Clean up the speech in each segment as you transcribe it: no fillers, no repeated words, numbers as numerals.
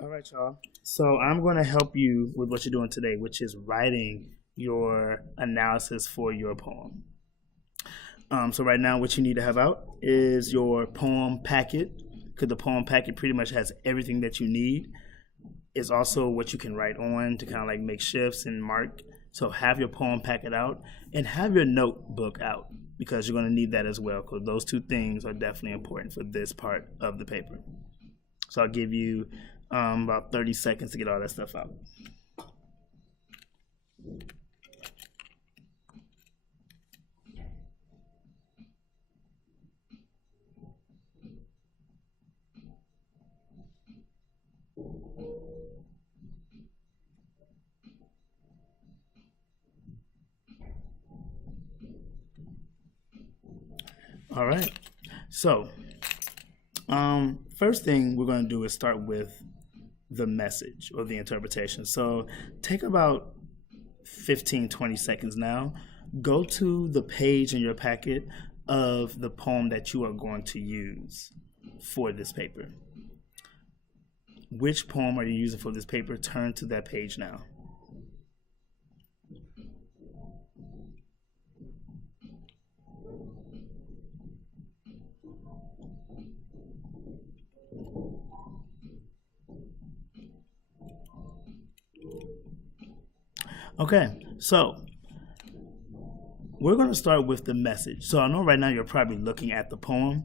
All right, y'all. So I'm going to help you with what you're doing today, which is writing your analysis for your poem. So right now, what you need to have out is your poem packet, because the poem packet pretty much has everything that you need. It's also what you can write on to kind of like make shifts and mark. So have your poem packet out and have your notebook out because you're going to need that as well, because those two things are definitely important for this part of the paper. So I'll give you about 30 seconds to get all that stuff out. All right. So first thing we're going to do is start with the message or the interpretation. So take about 15-20 seconds now. Go to the page in your packet of the poem that you are going to use for this paper. Which poem are you using for this paper? Turn to that page now. Okay, so we're going to start with the message. So I know right now you're probably looking at the poem,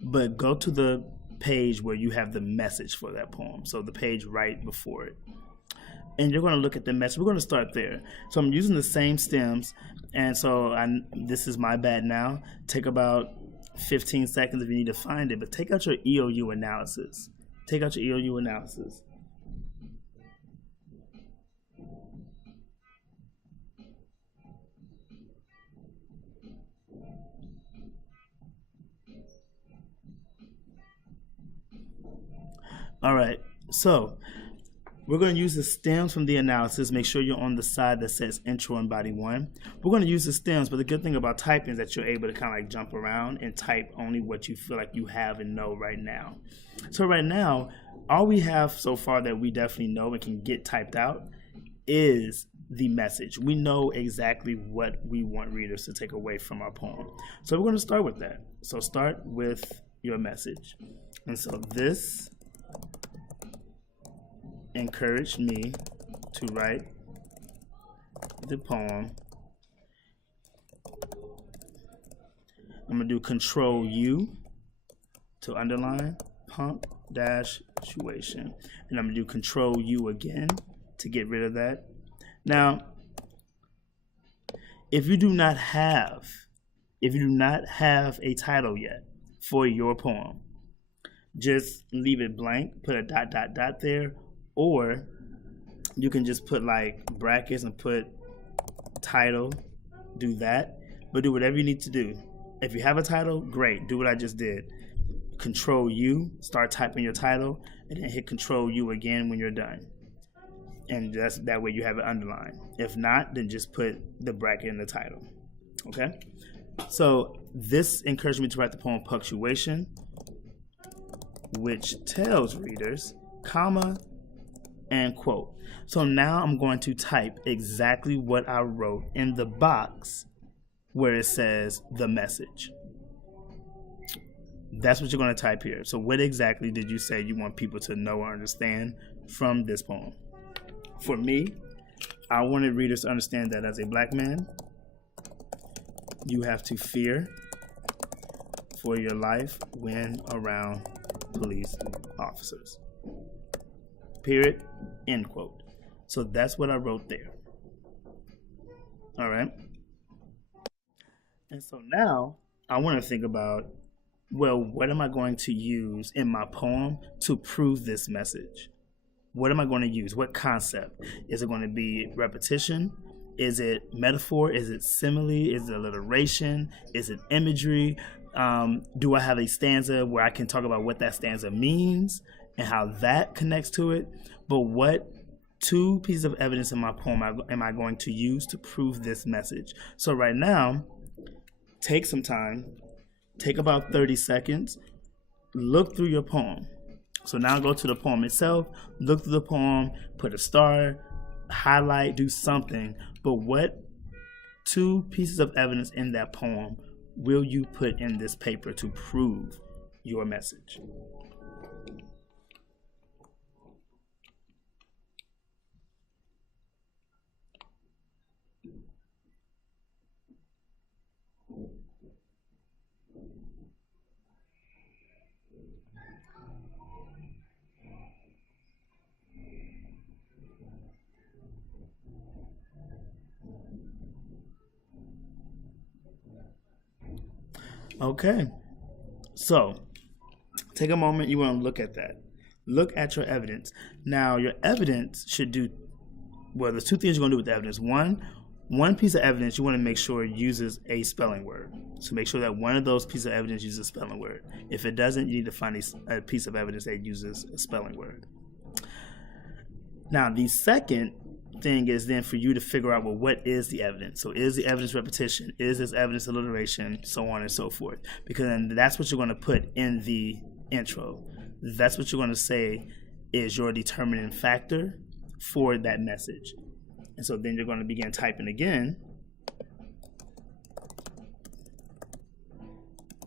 but go to the page where you have the message for that poem. So the page right before it. And you're going to look at the message. We're going to start there. So I'm using the same stems. And so this is my bad now. Take about 15 seconds if you need to find it, but take out your EOU analysis. Take out your EOU analysis. All right, so we're going to use the stems from the analysis. Make sure you're on the side that says intro and body one. We're going to use the stems, but the good thing about typing is that you're able to kind of like jump around and type only what you feel like you have and know right now. So right now, all we have so far that we definitely know and can get typed out is the message. We know exactly what we want readers to take away from our poem. So we're going to start with that. So start with your message. And so this encouraged me to write the poem. I'm going to do Control U to underline punctuation. And I'm going to do Control U again to get rid of that. Now, if you do not have a title yet for your poem, just leave it blank, put a ... there, or you can just put like brackets and put title, do that, but do whatever you need to do. If you have a title, great, do what I just did. Control U, start typing your title, and then hit Control U again when you're done. And that way you have it underlined. If not, then just put the bracket in the title. Okay? So this encouraged me to write the poem Punctuation, which tells readers, comma, and quote. So now I'm going to type exactly what I wrote in the box where it says the message. That's what you're going to type here. So what exactly did you say you want people to know or understand from this poem? For me, I wanted readers to understand that as a black man, you have to fear for your life when around police officers. Period. End quote. So that's what I wrote there. All right. And so now I want to think about, well, what am I going to use in my poem to prove this message? What am I going to use? What concept? Is it going to be repetition? Is it metaphor? Is it simile? Is it alliteration? Is it imagery? Do I have a stanza where I can talk about what that stanza means and how that connects to it? But what two pieces of evidence in my poem am I going to use to prove this message? So right now, take some time, take about 30 seconds, look through your poem. So now go to the poem itself, look through the poem, put a star, highlight, do something. But what 2 pieces of evidence in that poem will you put in this paper to prove your message? Okay, so take a moment. You want to look at that. Look at your evidence. Now, your evidence should do, well, there's 2 things you're going to do with the evidence. One piece of evidence you want to make sure uses a spelling word. So make sure that one of those pieces of evidence uses a spelling word. If it doesn't, you need to find a piece of evidence that uses a spelling word. Now, the second thing is then for you to figure out, well, what is the evidence? So is the evidence repetition? Is this evidence alliteration? So on and so forth. Because then that's what you're going to put in the intro. That's what you're going to say is your determining factor for that message. And so then you're going to begin typing again.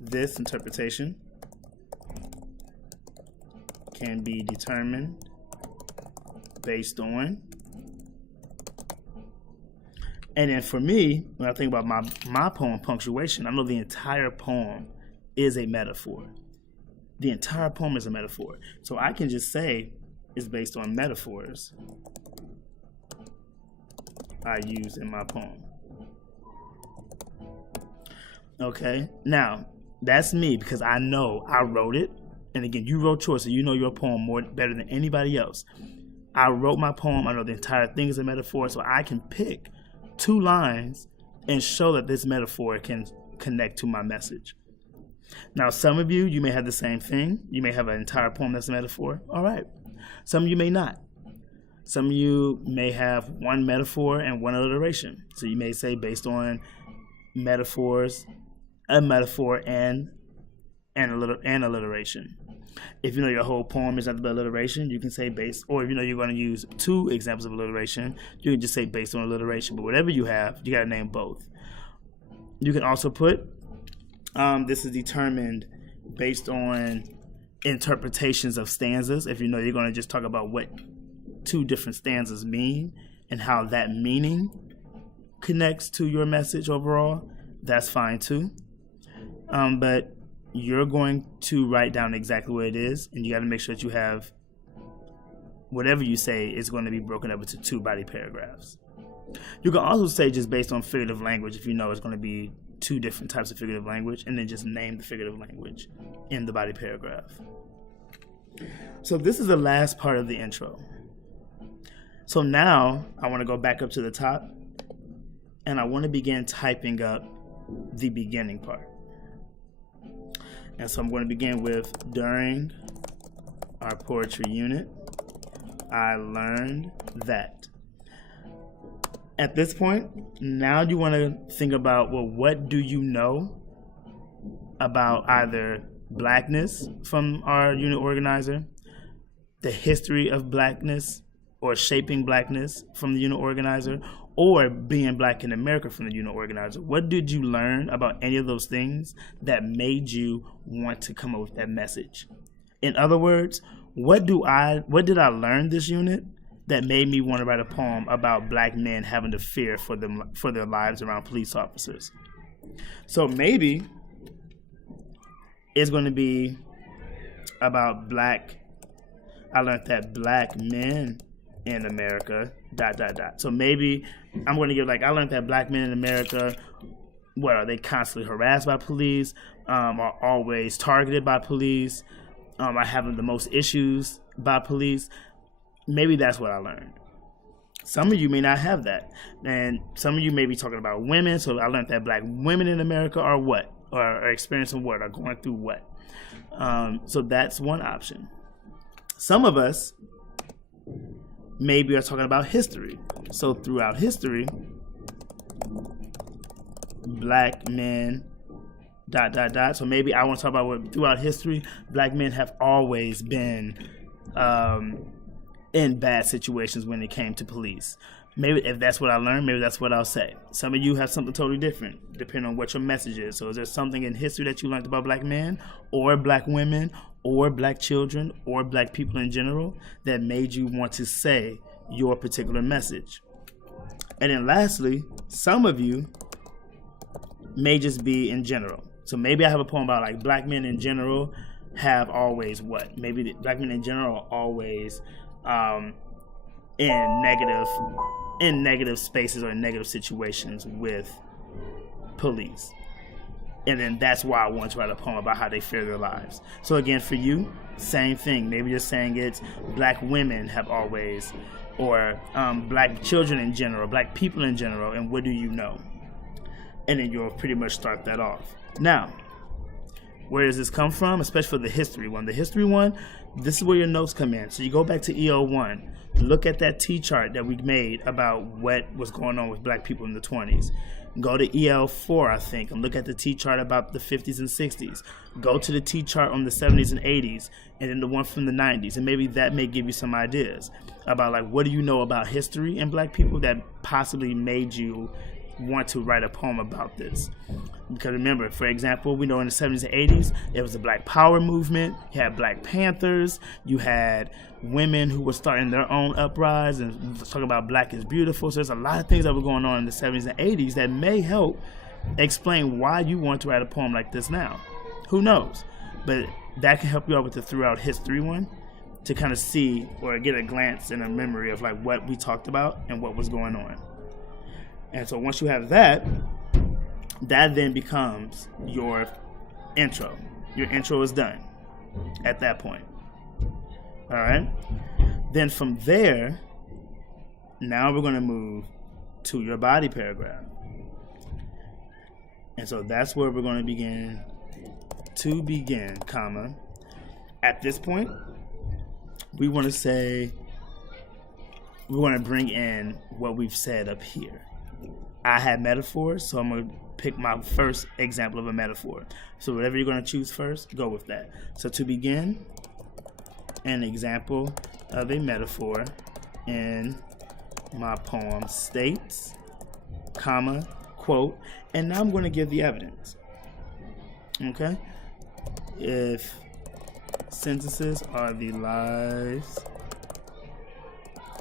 This interpretation can be determined based on. And then for me, when I think about my poem, Punctuation, I know the entire poem is a metaphor. The entire poem is a metaphor. So I can just say it's based on metaphors I use in my poem. Okay, now that's me because I know I wrote it. And again, you wrote yours, so you know your poem better than anybody else. I wrote my poem. I know the entire thing is a metaphor, so I can pick 2 lines and show that this metaphor can connect to my message. Now, some of you may have the same thing. You may have an entire poem that's a metaphor. All right. Some of you may not. Some of you may have 1 metaphor and 1 alliteration. So you may say based on metaphors, a metaphor and alliteration. If you know your whole poem is nothing but alliteration, you can say based, or if you know you're going to use 2 examples of alliteration, you can just say based on alliteration. But whatever you have, you got to name both. You can also put, this is determined based on interpretations of stanzas. If you know you're going to just talk about what 2 different stanzas mean and how that meaning connects to your message overall, that's fine too. But you're going to write down exactly what it is, and you got to make sure that you have whatever you say is going to be broken up into 2 body paragraphs. You can also say just based on figurative language if you know it's going to be 2 different types of figurative language, and then just name the figurative language in the body paragraph. So this is the last part of the intro. So now I want to go back up to the top, and I want to begin typing up the beginning part. And so I'm going to begin with, during our poetry unit, I learned that. At this point, now you want to think about, well, what do you know about either blackness from our unit organizer, the history of blackness or shaping blackness from the unit organizer, or being black in America from the unit organizer? What did you learn about any of those things that made you want to come up with that message? In other words, what did I learn this unit that made me want to write a poem about black men having to fear for their lives around police officers? So maybe it's going to be about I learned that black men in America, ... So maybe I'm going to give I learned that black men in America, are they constantly harassed by police, are always targeted by police, are having the most issues by police. Maybe that's what I learned. Some of you may not have that. And some of you may be talking about women. So I learned that black women in America are what? Or are experiencing what? Are going through what? So that's one option. Some of us maybe are talking about history. So throughout history, black men, ... So maybe I want to talk about what throughout history, black men have always been in bad situations when it came to police. Maybe if that's what I learned, maybe that's what I'll say. Some of you have something totally different, depending on what your message is. So is there something in history that you learned about black men or black women or black children or black people in general that made you want to say your particular message? And then lastly, some of you may just be in general. So maybe I have a poem about like black men in general have always what? Maybe the black men in general are always in negative spaces or in negative situations with police. And then that's why I want to write a poem about how they fear their lives. So again, for you, same thing. Maybe you're saying it's black women have always, or black children in general, black people in general, and what do you know? And then you'll pretty much start that off. Now, where does this come from? Especially for the history one. The history one, this is where your notes come in. So you go back to EO1, look at that T-chart that we made about what was going on with black people in the 20s. Go to EL4, I think, and look at the T-chart about the 50s and 60s. Go to the T-chart on the 70s and 80s, and then the one from the 90s. And maybe that may give you some ideas about, like, what do you know about history and black people that possibly made you want to write a poem about this. Because remember, for example, we know in the 70s and 80s, there was a Black Power movement. You had Black Panthers. You had women who were starting their own uprise and talking about black is beautiful. So there's a lot of things that were going on in the 70s and 80s that may help explain why you want to write a poem like this now. Who knows? But that can help you out with the throughout history one to kind of see or get a glance and a memory of like what we talked about and what was going on. And so once you have that, that then becomes your intro. Your intro is done at that point. All right? Then from there, now we're going to move to your body paragraph. And so that's where we're going to begin. To begin, comma. At this point, we want to say, we want to bring in what we've said up here. I had metaphors, so I'm going to pick my first example of a metaphor. So whatever you're going to choose first, go with that. So to begin, an example of a metaphor in my poem states, comma, quote, and now I'm going to give the evidence. Okay? If sentences are the lives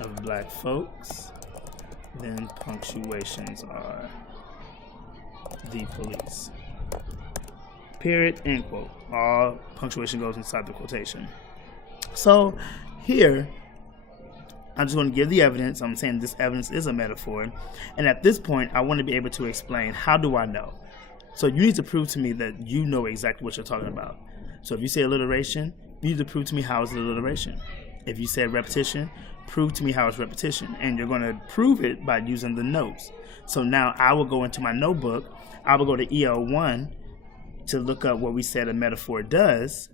of black folks, then punctuations are the police. Period, end quote. All punctuation goes inside the quotation. So here, I'm just going to give the evidence. I'm saying this evidence is a metaphor. And at this point, I want to be able to explain, how do I know? So you need to prove to me that you know exactly what you're talking about. So if you say alliteration, you need to prove to me how it's alliteration. If you say repetition, prove to me how it's repetition. And you're going to prove it by using the notes. So now I will go into my notebook. I will go to EL1 to look up what we said a metaphor does.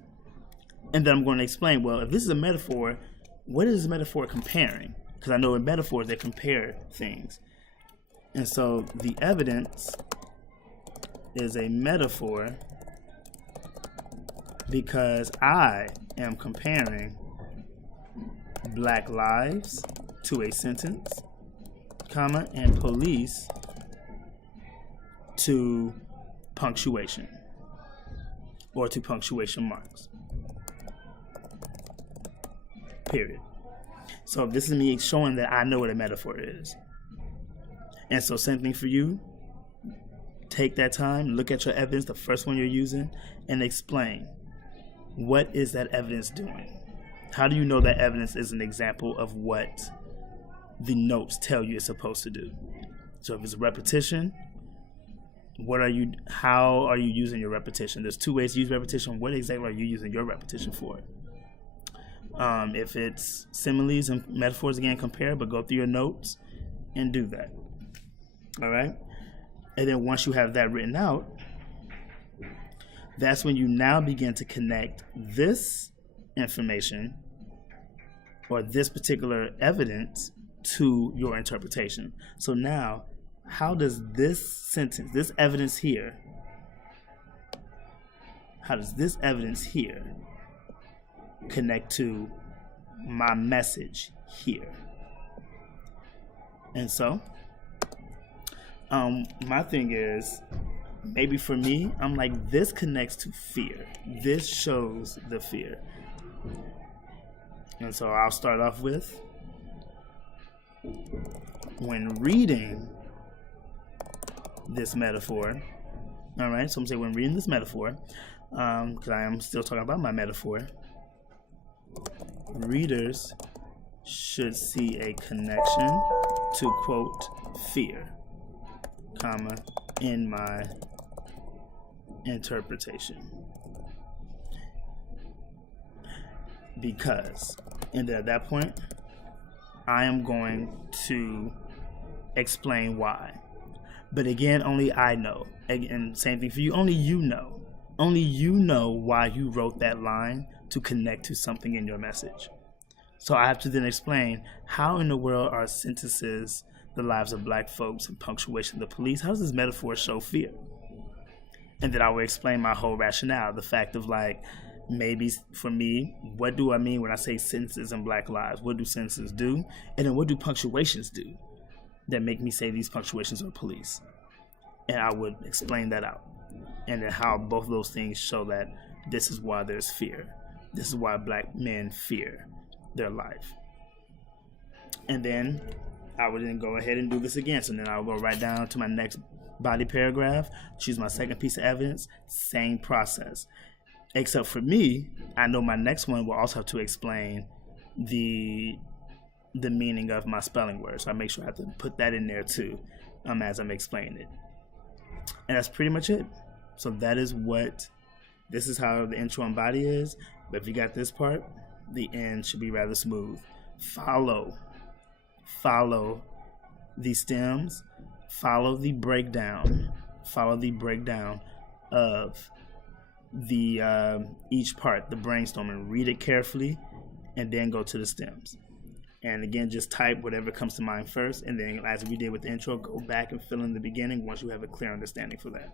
And then I'm going to explain, well, if this is a metaphor, what is a metaphor comparing? Because I know in metaphors they compare things. And so the evidence is a metaphor because I am comparing black lives to a sentence, comma, and police to punctuation or to punctuation marks. Period. So this is me showing that I know what a metaphor is. And so same thing for you. Take that time, look at your evidence, the first one you're using, and explain, what is that evidence doing? How do you know that evidence is an example of what the notes tell you it's supposed to do? So if it's repetition, how are you using your repetition? There's two ways to use repetition. What exactly are you using your repetition for? If it's similes and metaphors, again, compare, but go through your notes and do that. All right? And then once you have that written out, that's when you now begin to connect this information or this particular evidence to your interpretation. So now, how does this sentence, this evidence here, how does this evidence here connect to my message here. And so, my thing is, maybe for me, I'm like, this connects to fear. This shows the fear. And so I'll start off with, when reading this metaphor, all right, so I'm saying when reading this metaphor, because I am still talking about my metaphor, readers should see a connection to, quote, fear, comma, in my interpretation. Because, and at that point, I am going to explain why. But again, only I know. And same thing for you, only you know. Only you know why you wrote that line to connect to something in your message. So I have to then explain, how in the world are sentences, the lives of black folks, and punctuation, the police, how does this metaphor show fear? And then I will explain my whole rationale, the fact of like, maybe for me, what do I mean when I say sentences and black lives? What do sentences do? And then what do punctuations do that make me say these punctuations are police? And I would explain that out. And then how both of those things show that this is why there's fear. This is why black men fear their life. And then I would then go ahead and do this again. So then I'll go right down to my next body paragraph, choose my second piece of evidence, same process. Except for me, I know my next one will also have to explain the meaning of my spelling words. So I make sure I have to put that in there too, as I'm explaining it. And that's pretty much it. So this is how the intro and body is. But if you got this part, the end should be rather smooth. Follow the stems, follow the breakdown of the each part, the brainstorming. Read it carefully and then go to the stems. And again, just type whatever comes to mind first, and then as we did with the intro, go back and fill in the beginning once you have a clear understanding for that.